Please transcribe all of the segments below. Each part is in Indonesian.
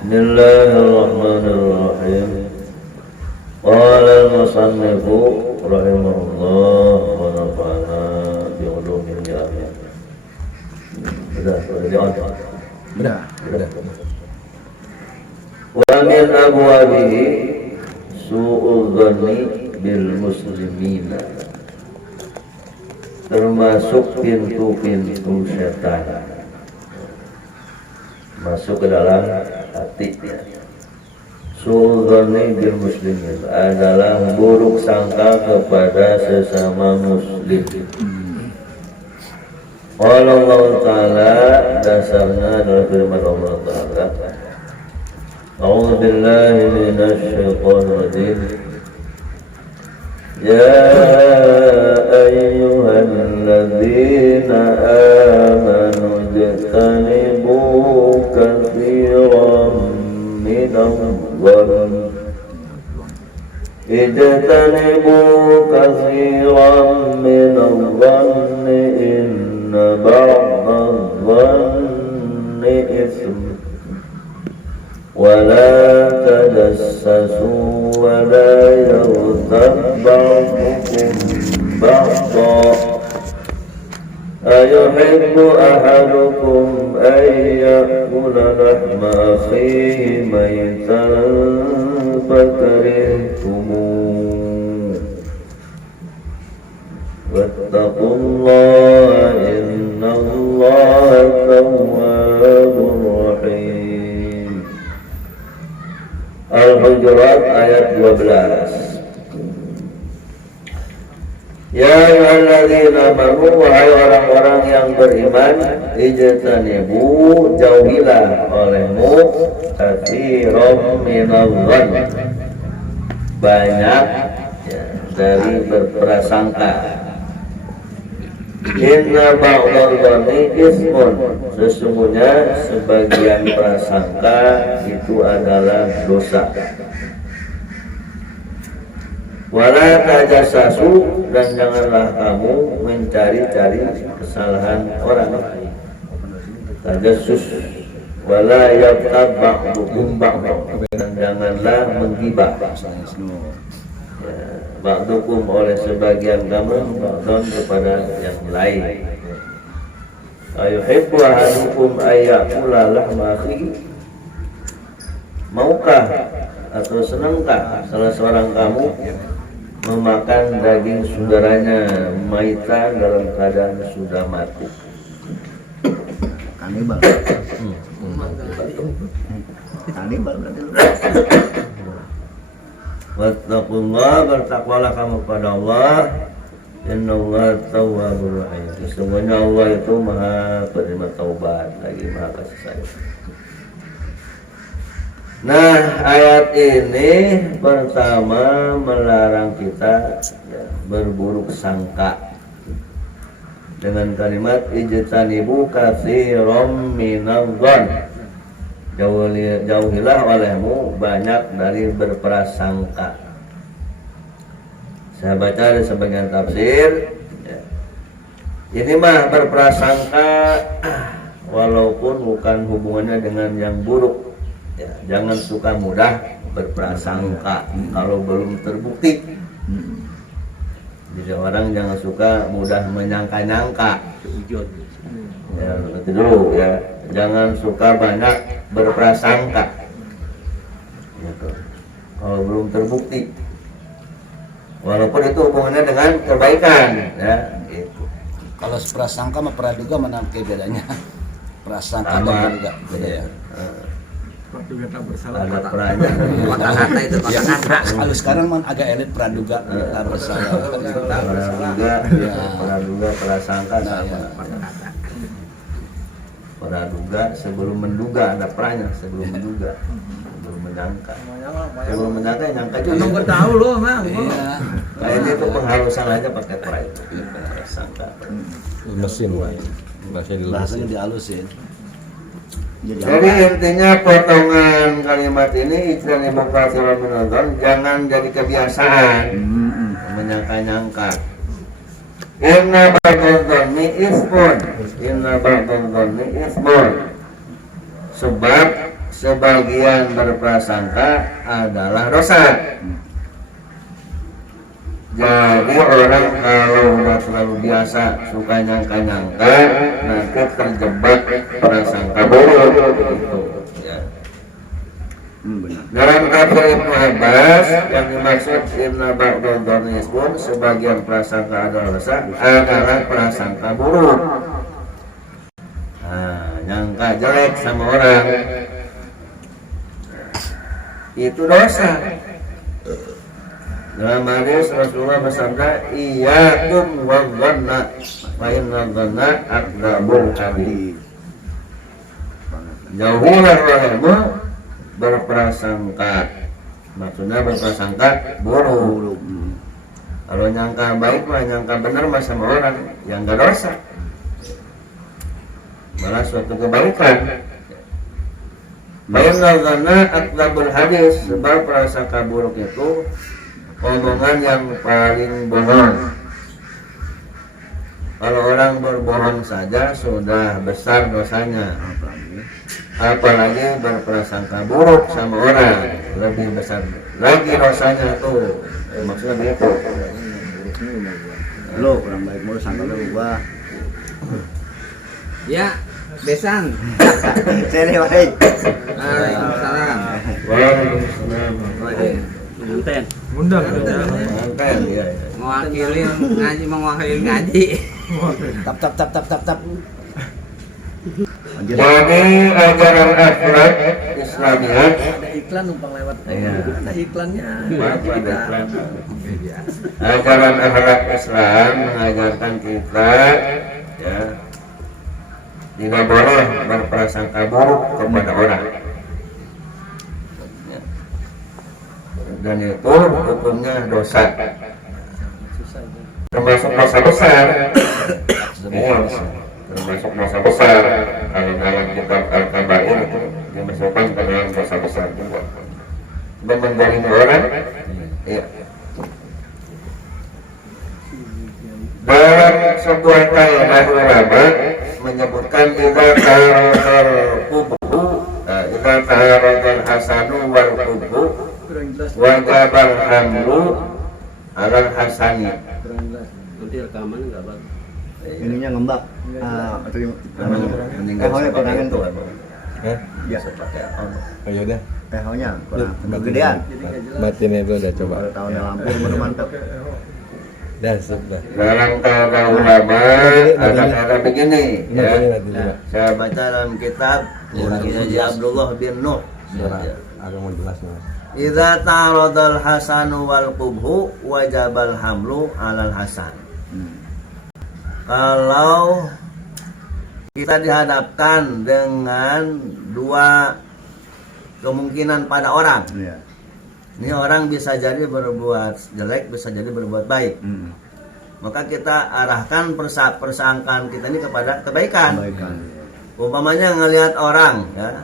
Bismillahirrahmanirrahim. Qala al-musannifu rahimahullah wa nafa'ana bi ulumihi amin. Sudah. Wa min abwabihi su'udz dhanni bil muslimina. Termasuk pintu-pintu setan masuk ke dalam hatinya. Su'udzoni bil muslimin adalah buruk sangka kepada sesama muslim. Allah Ta'ala dasarnya adalah firman Allah Ta'ala. A'udzu billahi minasy syaithanir rajim. Ya ayyuhalladzina amanu ijtanibu katsiran minadh dhanni inna ba'dadh dhanni itsm wa la tajassasu wa la yaghtab ba'dukum ba'dha ayuhibbu ahadukum an ya'kula lahma akhihi maytan fakarihtumuh wattaqullaha innallaha tawwabur rahim. Al-Hujurat ayat 12. Ya ayyuhalladzina amanu, wahai orang-orang yang beriman, ijtanibu, jauhilah olehmu katsiran minadh dhanni, banyak ya, dari berprasangka. Inna ba'dadh dhanni itsmun, sesungguhnya sebagian prasangka itu adalah dosa. Wala tajassasu, dan janganlah kamu mencari-cari kesalahan orang lain. Tajassus. Wala yaghtab ba'dukum ba'dha, dan janganlah menggibah ba'dukum oleh sebagian kamu ba'dhan kepada yang lain. Ayuhibbu ahadukum ayyakula lahma akhihi, maukah atau senangkah salah seorang kamu memakan daging saudaranya maita dalam keadaan sudah mati? Kanibal. Kanibal berarti. Wattaqullah, bertakwalah kamu kepada Allah. Innallaha tawwabur rahim. Sesungguhnya Allah itu Maha penerima taubat lagi Maha kasih sayang. Nah, ayat ini pertama melarang kita ya, berburuk sangka dengan kalimat ijtanibu katsiran minadh dhanni. Jauhilah olehmu banyak dari berprasangka. Saya baca di sebagian tafsir ya, ini mah berprasangka walaupun bukan hubungannya dengan yang buruk. Ya, jangan suka mudah berprasangka kalau belum terbukti. Jadi orang jangan suka mudah menyangka-nyangka. Ya, itu dulu ya. Jangan suka banyak berprasangka. Gitu. Kalau belum terbukti. Walaupun itu hubungannya dengan kebaikan, ya. Gitu. Kalau prasangka sama praduga mana bedanya? Prasangka dan praduga beda ya. Praduga tak bersalah. Ada perannya. Kata-kata itu kata-kata. Kalau sekarang man agak elit praduga tak bersalah. Praduga prasangka sama. Praduga sebelum menduga, ada perannya sebelum menduga, sebelum menyangka. Sebelum menyangka nyangka juga. Emang gue tahu loh, Mang. Iya. Kayaknya itu penghalusan aja pakai pra itu. Prasangka. Mesin Bahasanya dihalusin. Jadi intinya potongan kalimat ini ijtanibu katsiran minadh dhanni, jangan jadi kebiasaan menyangka-nyangka. Inna ba'dadh dhanni itsmun, inna ba'dadh dhanni itsmun. Sebab sebagian berprasangka adalah dosa. Jadi orang kalau udah terlalu biasa suka nyangka-nyangka, nanti terjebak prasangka buruk gitu ya. Benar. Dalam kata Ibnu Abbas yang dimaksud inna ba'dal dzanni pun sebagian prasangka adalah prasangka buruk. Nah, nyangka jelek sama orang itu dosa. Dalam hadis Rasulullah bersabda, iyyakum wadh-dhanna fa inna dhanna akdzabul hadits. Jauhilah olehmu berprasangka. Maksudnya berprasangka buruk. Kalau nyangka baik mah nyangka benar mah sama orang yang enggak dosa. Malah suatu kebaikan. Fa dhanna akdzabul hadits, sebab prasangka buruk itu omongan yang paling bohong. Kalau orang berbohong saja sudah besar dosanya, apalagi berprasangka buruk sama orang, lebih besar lagi dosanya tuh. Maksudnya begitu. Lo kurang baik mulu sangka lo gua. Ya, Besan. Sini baik. Waalaikumsalam. Waalaikumsalam. Manten. Undang ya. Mewakili ngaji. Tap. Jadi ajaran akhlak Islamiyah. Ada iklan numpang lewat. Iya. Ada iklannya. Maaf, ada iklan. Ajaran akhlak Islam mengajarkan kita ya tidak boleh berprasangka buruk kepada orang. Dan itu hukumnya dosa, termasuk dosa besar. Ya, termasuk dosa besar. Kalau dalam kitab Al-Kabair itu dimasukkan ke dalam dosa besar juga. Dan menjalimi orang, ya. Dalam sebuah kaidah ulama menyebutkan idza taharadal hasanu wal qubhu wajabal hamlu alal hasani. Nanti rekaman enggak, Bang? Ininya ngembak. Atau Meninggal sebagai itu. Ya. Oh yaudah, Tehnya kurang kegedean. matiin itu udah coba. Kalau tahun yang lampu baru mantap. Dah, sudah. Dalam kaidah ulama ada kata begini ya. Saya baca dalam kitab Haji Abdullah bin Nuh. Agak mau jelas mas. Idza ta'aradal hasanu wal qubhu wajabal hamlu alal hasan. Kalau kita dihadapkan dengan dua kemungkinan pada orang, Iya. ini orang bisa jadi berbuat jelek, bisa jadi berbuat baik. Maka kita arahkan persangkaan kita ini kepada kebaikan. Umpamanya ngelihat orang ya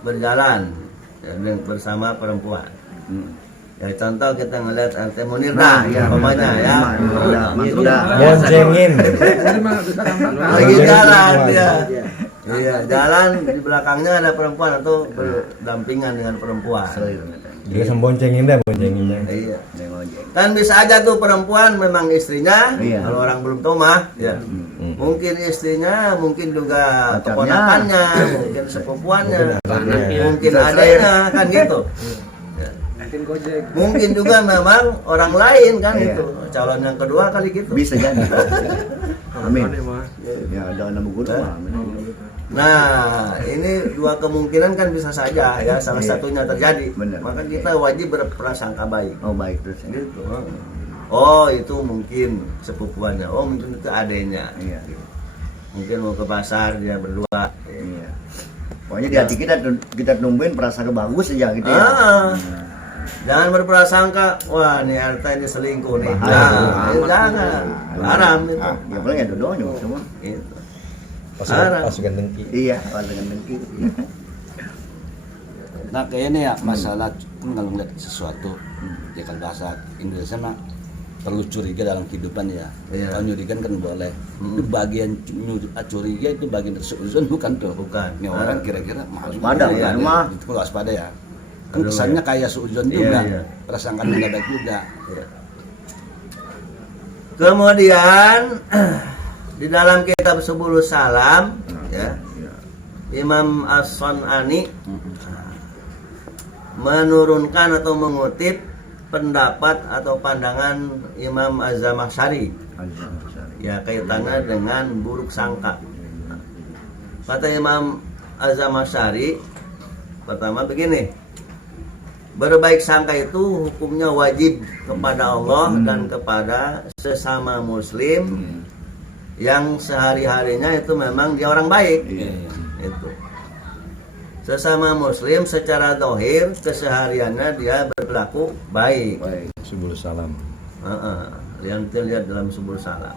berjalan ya, bersama perempuan. Ya contoh kita ngelihat RT Munir ya umpamanya ya. Boncengin. Lagi jalan dia. Iya, jalan di belakangnya ada perempuan atau berdampingan dengan perempuan. Dia semboncengin dah, boncengin dah. Iya. Kan bisa aja tuh perempuan memang istrinya, Iya. kalau orang belum tahu mah, ya. Mungkin istrinya, mungkin juga keponakannya, mungkin sepupuannya, mungkin adanya, kan gitu. Ya. Mungkin juga memang orang lain kan Iya. itu, calon yang kedua kali gitu. Bisa jadi. Amin. Ya ada nama guru. Amin. Nah, ini dua kemungkinan kan bisa saja ya, salah Iya. satunya terjadi. Benar. Maka kita wajib berprasangka baik. Oh baik terus. Gitu. Oh, itu mungkin sepupuannya. Oh, mungkin itu adenya. Iya. Mungkin mau ke pasar dia berdua. Iya. Pokoknya di hati kita nungguin prasangka bagus aja gitu ya. Jangan berprasangka, wah nih RT ini selingkuh nih. Bahaya. Jangan. Haram itu. Ya paling ya dodonya semua. Gitu. Haram. Pasukan dengki. Iya, kalau dengan dengki. Nah kayaknya ya masalah kan kalau ngeliat sesuatu ya kalau bahasa Indonesia mah perlu curiga dalam kehidupan ya. Iya. Kalau nyurigan kan boleh. Itu bagian curiga itu bagian dari suudzon bukan tuh. Bukan. Ini orang kira-kira Waspada, ya, kan, mah. itu kalau waspada ya. Kan Aduh, kesannya kayak suudzon Iya, juga. iya. Prasangka nggak baik juga. Ya. Kemudian di dalam kitab Subulus Salam ya, Imam As-Sun'ani menurunkan atau mengutip pendapat atau pandangan Imam Az-Zamakhsyari ya kaitannya dengan buruk sangka. Kata Imam Az-Zamakhsyari pertama begini, berbaik sangka itu hukumnya wajib kepada Allah dan kepada sesama muslim yang sehari-harinya itu memang dia orang baik. Itu sesama muslim secara zahir kesehariannya dia berlaku baik. Subul salam. Yang terlihat dalam Subul Salam,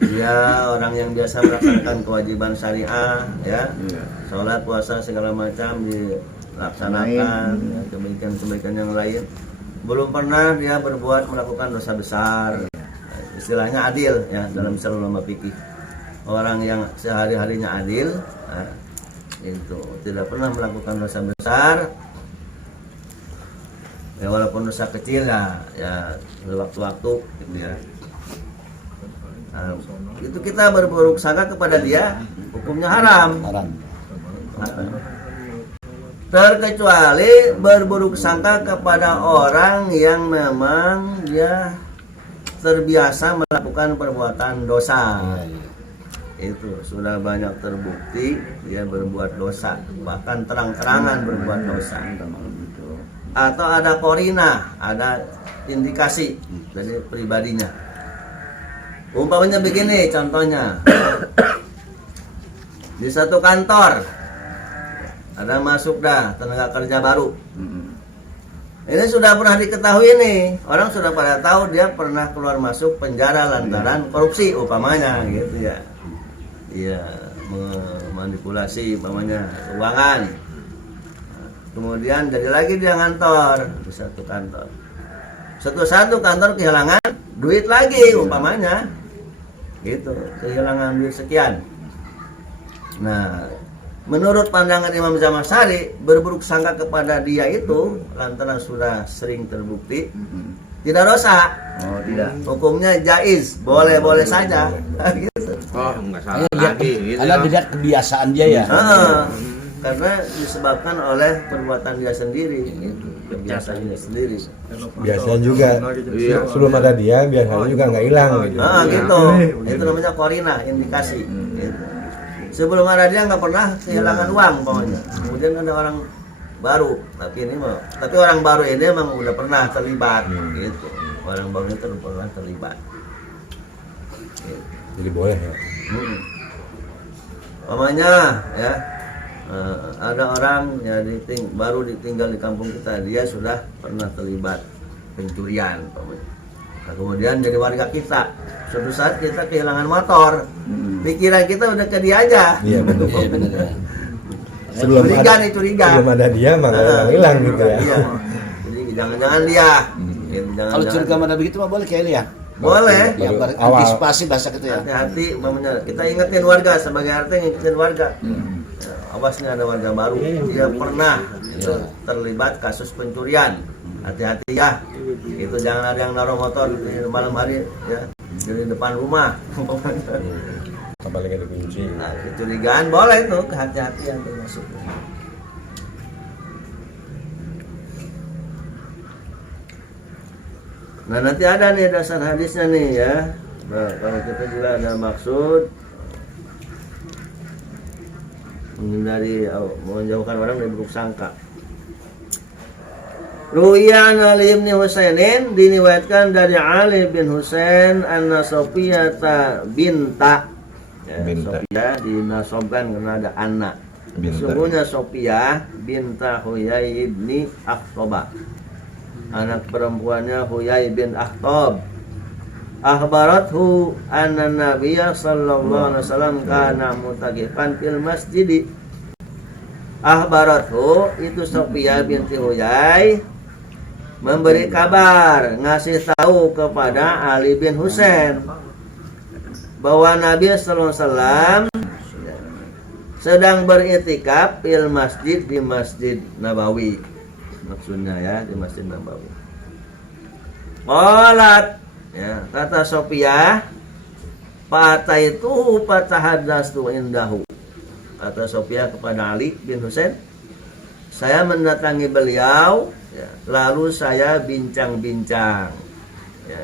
dia orang yang biasa melaksanakan kewajiban syariah ya, sholat puasa segala macam dilaksanakan ya, kebaikan-kebaikan yang lain, belum pernah dia melakukan dosa besar. Istilahnya adil ya dalam istilah ulama fikih, orang yang sehari-harinya adil itu tidak pernah melakukan dosa besar ya, walaupun dosa kecil ya sewaktu-waktu gitu ya. Nah, itu kita berburuk sangka kepada dia hukumnya haram. Terkecuali berburuk sangka kepada orang yang memang dia terbiasa melakukan perbuatan dosa. Itu sudah banyak terbukti dia berbuat dosa, bahkan terang-terangan berbuat dosa. Atau ada korina, ada indikasi dari pribadinya. Umpamanya begini contohnya, di satu kantor ada masuk tenaga kerja baru. Ini sudah pernah diketahui nih, orang sudah pada tahu dia pernah keluar masuk penjara lantaran korupsi umpamanya gitu ya. Iya, memanipulasi umpamanya keuangan. Kemudian jadi lagi dia ngantor di satu kantor. Satu kantor kehilangan duit lagi umpamanya. Gitu, kehilangan duit sekian. Nah, menurut pandangan Imam Zamakhsyari, berburuk sangka kepada dia itu lantaran sudah sering terbukti tidak dosa. Oh, tidak. Hukumnya jaiz, boleh-boleh saja. Gitu. Oh, enggak salah lagi gitu. Karena dilihat kebiasaan dia ya. Karena disebabkan oleh perbuatan dia sendiri, gitu. Kebiasaan dia sendiri. Biasanya juga sebelum ada dia biasanya juga nggak hilang gitu. Gitu. Itu namanya korina, indikasi. Gitu. Sebelum ada dia nggak pernah kehilangan uang pokoknya. Kemudian ada orang baru, tapi orang baru ini emang udah pernah terlibat. Gitu. Orang baru itu udah pernah terlibat. Gitu. Jadi boleh ya. Umpamanya ya. Ada orang ya baru ditinggal di kampung kita, dia sudah pernah terlibat pencurian. Nah, kemudian jadi warga kita, suatu saat kita kehilangan motor, pikiran kita udah ke dia aja. Iya betul. Iya benar ya. Curiga. Sebelum ada dia mah nggak hilang gitu ya. Iya. Jadi jangan-jangan dia. Kalau curiga mana begitu mah boleh kayak ya. Boleh. Ya, Awal. antisipasi bahasa gitu ya. Hati-hati, kita ingetin warga sebagai RT, ingetin warga. Awas nih ada warga baru, dia pernah terlibat kasus pencurian. Hati-hati ya. Itu jangan ada yang naruh motor di malam hari ya di depan rumah. Apalagi ada kunci. Nah, kecurigaan boleh tuh, kehati-hatian termasuk. Nah, nanti ada nih dasar hadisnya nih ya. Nah, kalau kita juga ada maksud menjauhkan orang dari buruk sangka. Ru'yan Ali bin Husainin, diriwayatkan dari Ali bin Husain anna Sofiyata binta. Sofiyah dinasobkan karena ada anak. Sesungguhnya Sofiyah binta Huyai ibni Akhtoba, anak perempuannya Huyai bin Akhtob. Akhbarathu anna Nabiyya sallallahu alaihi wasallam kana mutakifan fil masjid. Akhbarathu itu Sofiyah binti Huyai memberi kabar, ngasih tahu kepada Ali bin Husain bahwa Nabi sallallahu alaihi wasallam sedang beriktikaf fil masjid di Masjid Nabawi. Maksudnya ya di Masjid Nabawi. Qalat, ya, kata Sofia, fataitu fatahaddastu indahu. Kata Sofia kepada Ali bin Husain, saya mendatangi beliau, ya, lalu saya bincang-bincang, ya,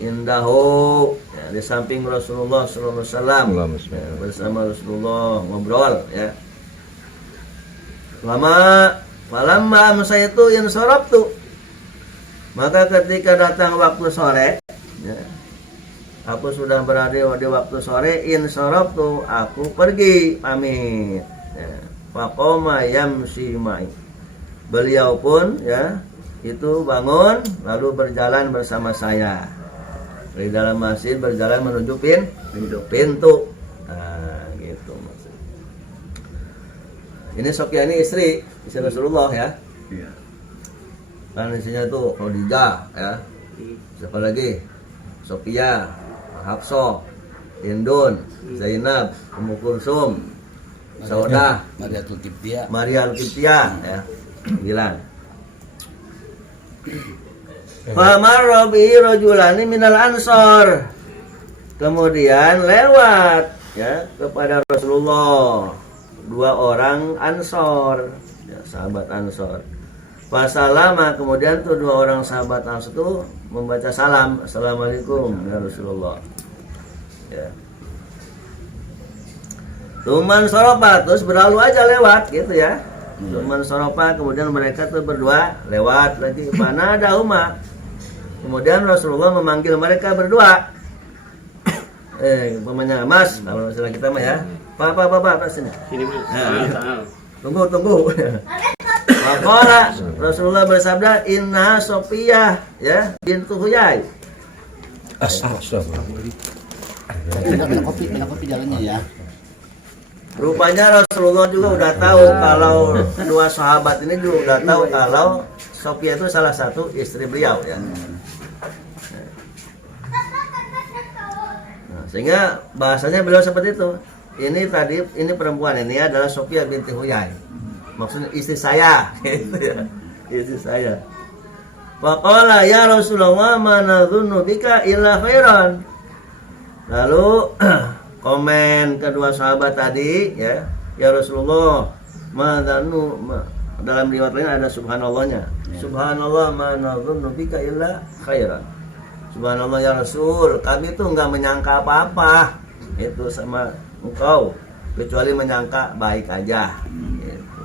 indahu, ya, di samping Rasulullah sallallahu alaihi wasallam, ya, bersama Rasulullah ngobrol, ya. Falamma saya itu yang sorabtu, maka ketika datang waktu sore, ya, aku sudah berada di waktu sore, in sorabtu, aku pergi pamit, ya. Faqoma yamshi ma'i, beliau pun, ya, itu bangun lalu berjalan bersama saya di dalam masjid, berjalan menuju pintu. Nah, gitu maksudnya. Ini Sofia ini istri Rasulullah, ya. Iya. Kan isinya tuh Khadijah, ya. Siapa lagi? Sofia, Hafsah, Hindun, Zainab, Ummu Kulsum, Saudah, Maria Al-Qibtiyah, ya. 9. Famarra bihi rajulani minal ansor. Kemudian lewat, ya, kepada Rasulullah 2 orang Ansor, ya, sahabat Ansor. Fasalama, kemudian tuh 2 orang sahabat Ansor itu membaca salam, assalamualaikum ya Rasulullah, ya. Tuman soropa, terus berlalu aja lewat gitu, ya. Tuman soropa, kemudian mereka tuh berdua lewat lagi. Mana ada Uma? Kemudian Rasulullah memanggil mereka berdua. Umpamanya Mas, kalau istilah kita mah, ya. Pak sini. Nah, tunggu. Maka Rasulullah bersabda, Inna Sofiyah, ya, bintu Huyai. Astagfirullah. Minum kopi jalannya, ya. Rupanya Rasulullah juga udah tahu kalau 2 sahabat ini juga udah tahu kalau Sofia itu salah satu istri beliau, ya. Nah, sehingga bahasanya beliau seperti itu. Ini perempuan ini adalah Sofia binti Huyai. Maksudnya istri saya, gitu, ya. Istri saya. Faqala ya Rasulullah ma nadhunnu bika illa khairan. Lalu komen kedua sahabat tadi, ya, ya Rasulullah, dalam riwayat lain ada subhanallahnya. Subhanallah ma nadhunnu bika illa khairan. Subhanallah ya Rasul, kami tuh enggak menyangka apa-apa itu sama engkau kecuali menyangka baik aja. Gitu.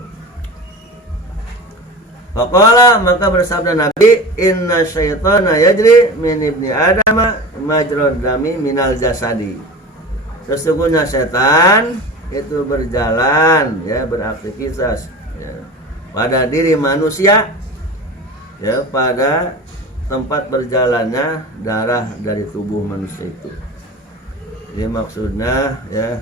Faqala, maka bersabda Nabi, inna syaitana yajri min ibni Adam majrad dami minal jasadi. Sesungguhnya setan itu berjalan, ya, beraktivitas, ya, pada diri manusia, ya, pada tempat berjalannya darah dari tubuh manusia itu. Ini maksudnya, ya,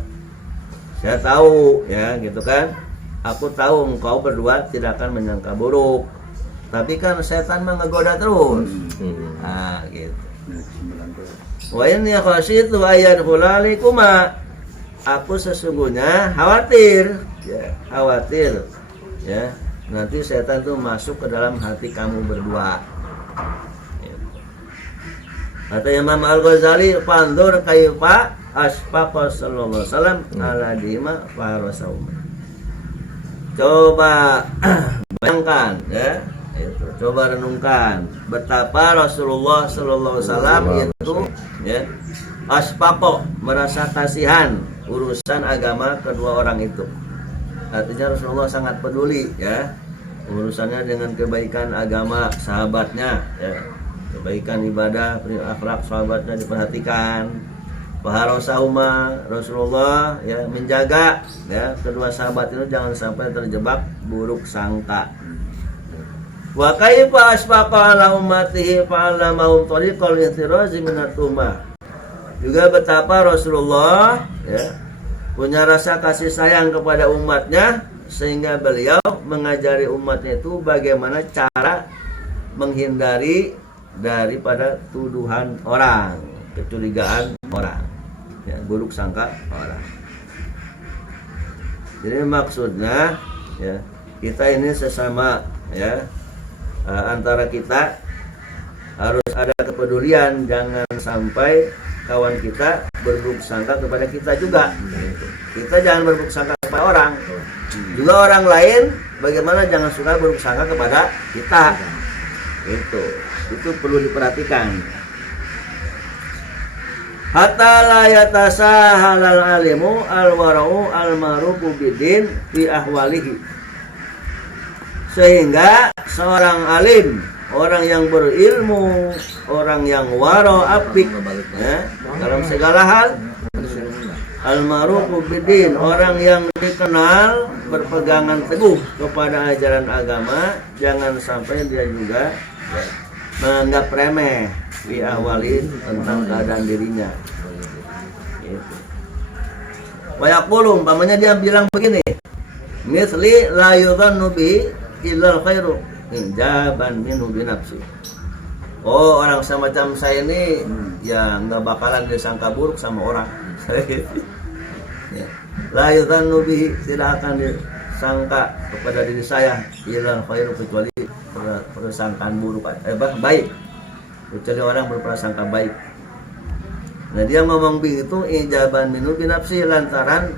saya tahu, ya, gitu kan. Aku tahu engkau berdua tidak akan menyangka buruk, tapi kan setan mah ngegoda terus. Nah, gitu. Wa inni khasyitu ayyadkhulalakuma. Aku sesungguhnya khawatir, ya, khawatir, ya, nanti setan tuh masuk ke dalam hati kamu berdua. Kata Imam Al-Ghazali, fanzur kaifa asfaqa sallallahu alaihi wasallam ala dima farasaum. Coba bayangkan, ya, itu. Coba renungkan betapa Rasulullah sallallahu alaihi wasallam itu, ya, asfaqa, merasa kasihan urusan agama kedua orang itu. Artinya Rasulullah sangat peduli, ya, urusannya dengan kebaikan agama sahabatnya, ya. Kebaikan ibadah, akhlak sahabatnya diperhatikan. Paharosahuma, Rasulullah, ya, menjaga, ya, kedua sahabat itu jangan sampai terjebak buruk sangka. Wa kaifa asfaqa ala ummatihi fa'allamahum tariqal intirazi minat ummah. Juga betapa Rasulullah, ya, punya rasa kasih sayang kepada umatnya, sehingga beliau mengajari umatnya itu bagaimana cara menghindari daripada tuduhan orang, kecurigaan orang, ya, buruk sangka orang. Jadi maksudnya ya, kita ini sesama ya, antara kita harus ada kepedulian, jangan sampai kawan kita berburuk sangka kepada kita juga. Kita jangan berburuk sangka kepada orang. Juga orang lain bagaimana jangan suka berburuk sangka kepada kita. Itu perlu diperhatikan. Hatta la yatasahalal alimu alwara'u almarufu bidin fi ahwalihi. Sehingga seorang alim, orang yang berilmu, orang yang waro apik ya, dalam segala hal, almarufu bidin, orang yang dikenal berpegangan teguh kepada ajaran agama, jangan sampai dia juga ya, menganggap remeh di awali tentang keadaan dirinya. Wayaqulu, umpamanya dia bilang begini, misli la yudhannu bihi illal khairu injaban minhu binafsi. Oh, orang semacam saya ini ya nggak bakalan disangka buruk sama orang. Ya. La yudhannu bihi, tidak akan disangka kepada diri saya illal khairu, kecuali persangkaan buruk, baik, kecuali orang berprasangka baik. Nah, dia ngomong begitu ijaban minhu binafsi, lantaran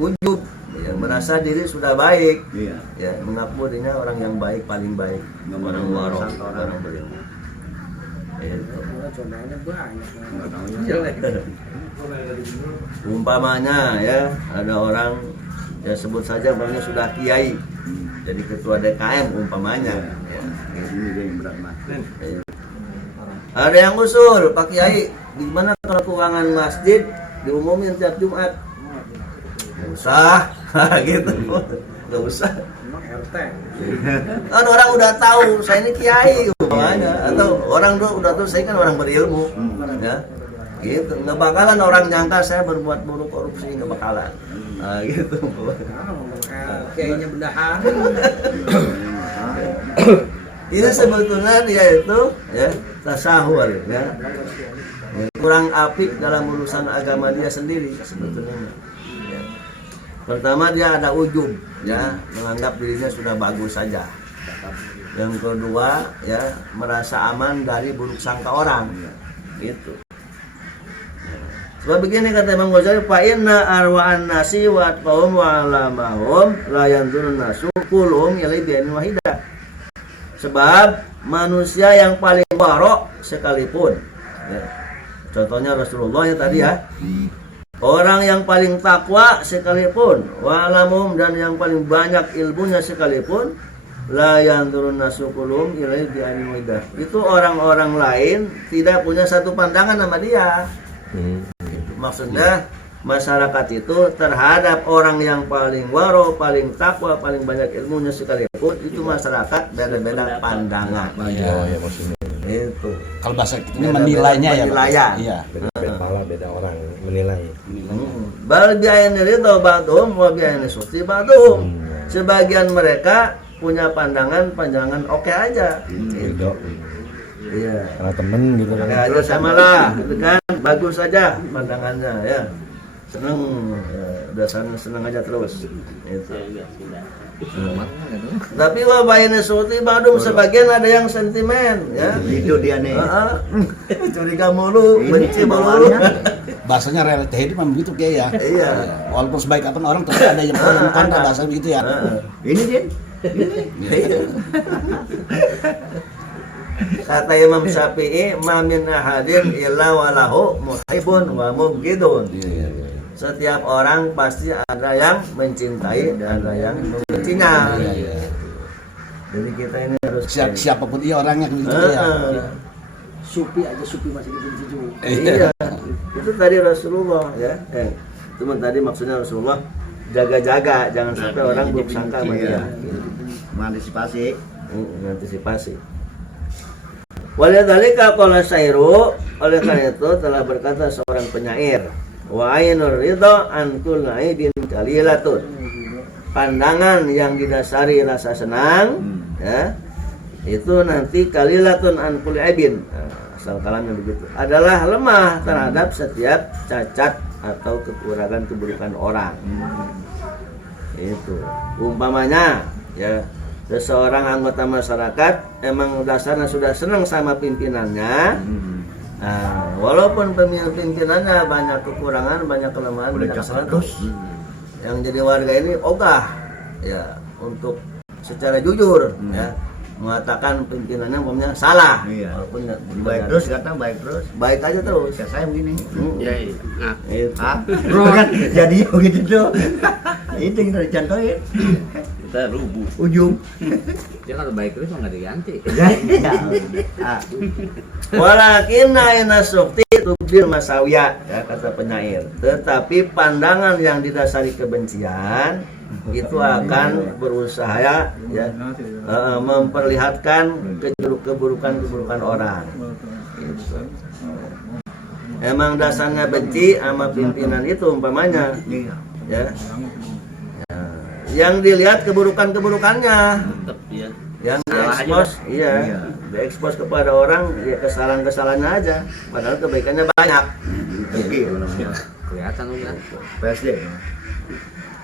ujub, ya, merasa diri sudah baik, ya, mengaku dirinya orang yang baik, paling baik, orang waro, orang berilmu. Umpamanya ya, ada orang ya, sebut saja umpamanya sudah kiai, jadi ketua DKM umpamanya ya. Ada yang usul, Pak Kiai, gimana kalau keuangan masjid diumumin tiap Jumat? Nggak usah, gitu, nggak usah. Kan orang udah tahu saya ini kiai umpamanya, atau orang udah tahu saya kan orang berilmu, ya, gitu. Nggak bakalan orang nyangka saya berbuat buruk, korupsi, nggak bakalan. Nah, gitu. Kiainya bendahara. Ini sebetulnya dia itu ya tasahul ya, kurang apik dalam urusan agama dia sendiri sebetulnya. Ya. Pertama dia ada ujub ya, menganggap dirinya sudah bagus saja. Yang kedua ya, merasa aman dari buruk sangka orang. Gitu. Sebab begini kata Imam Ghazali, fa inna arwa'an nasi wa qaum wa alamahum la yanzurun nasu kulum yali bi'in wahidah. Sebab manusia yang paling warok sekalipun ya, contohnya Rasulullah ya tadi ya, orang yang paling takwa sekalipun, wa'alamum, dan yang paling banyak ilmunya sekalipun, la yanzurun nasukulum ilai bi'anin widah, itu orang-orang lain tidak punya satu pandangan sama dia. Maksudnya masyarakat itu terhadap orang yang paling waro, paling takwa, paling banyak ilmunya sekalipun, itu masyarakat beda-beda pandangan. Oh ya, maksudnya Itu. Kalau bahasa ini menilainya ya, penilaian. Iya. beda kepala, beda orang menilai. Bal bi'aini ridho ba'dhum wa bi'aini sukhti ba'dhum. Sebagian mereka punya pandangan oke aja. Ridho. Iya. Karena temen gitu kan. Ya, aja samalah, gitu kan, bagus aja pandangannya ya. Seneng, ya, udah seneng aja terus. Itu. Tapi wabainnya suti badum, sebagian ada yang sentimen ya. Itu dia nih. Curiga mulu, benci mulu. Bahasanya realita hidup memang begitu kayak ya. Iya. Walaupun sebaik apapun orang tetap ada yang kontra, bahasa begitu ya. Ini dia. Kata Imam Syafi'i, ma min ahadin illa walahu muhibbun wa mubghidun. Setiap orang pasti ada yang mencintai dan ada yang membencinya. Jadi kita ini harus Siapapun dia orangnya begitu ya. Supi aja, Supi masih dibenci juga. Iya. Itu tadi Rasulullah ya. Itu tadi maksudnya Rasulullah jaga-jaga jangan sampai orang buruk sangka sama dia. Mengantisipasi. Mengantisipasi. Waladzalika qala syairu, oleh karena itu telah berkata seorang penyair, wa ainur ridha an kulli aibin qalilatun. Pandangan yang didasari rasa senang ya, itu nanti kalilatun an kulli aibin. Asal kalamnya begitu. Adalah lemah terhadap setiap cacat atau kekurangan keburukan orang. Itu umpamanya ya, seseorang anggota masyarakat emang dasarnya sudah senang sama pimpinannya. Nah, walaupun pimpinannya banyak kekurangan, banyak kelemahan, banyak kesalahan, yang jadi warga ini ogah ya untuk secara jujur ya mengatakan pimpinannya umpamanya salah. Iya. Walaupun Baik terus kata baik terus. baik aja terus. Ya saya begini. Ya, iya. Nah, Itu. Bro kan jadi begitu tuh. Itu yang kita contohin. kita rubuh. Ujung. Dia kalau baik terus mah nggak diganti. Ya. Walakin aina sukti tubdil masawiyah ya kata penyair. Tetapi pandangan yang didasari kebencian itu akan berusaha ya memperlihatkan keburukan orang. Gitu. Emang dasarnya benci sama pimpinan itu umpamanya Iya. ya. Yang dilihat keburukannya, Tetap ya. yang Salah diekspos, aja, iya, Iya. diekspos kepada orang ya kesalahan-kesalahannya aja, padahal kebaikannya banyak. Kelihatan udah. PSD.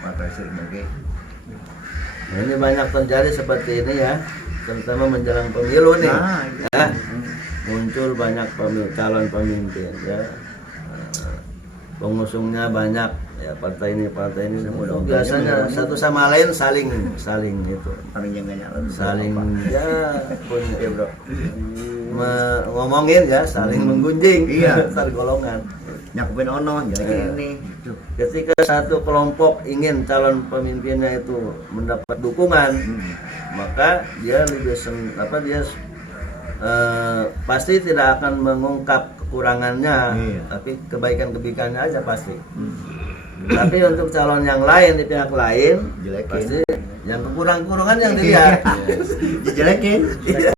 Pak Presiden oke. Nah, ini banyak terjadi seperti ini ya, terutama menjelang pemilu nih. Nah, Ya, muncul banyak calon pemimpin ya. Pengusungnya banyak ya, partai ini itu biasanya satu sama lain saling itu paling yang nggak nyala. saling ya punya ya bro ngomongin ya saling menggunjing Iya. antar golongan. Nyakupin ono jadi kayak ini. Tuh. Ketika satu kelompok ingin calon pemimpinnya itu mendapat dukungan, maka dia lebih pasti tidak akan mengungkap kekurangannya, Iya. tapi kebaikan-kebaikannya aja pasti. Tapi untuk calon yang lain di pihak lain, Jelekin. pasti yang kekurangan yang dilihat. Dijelekin.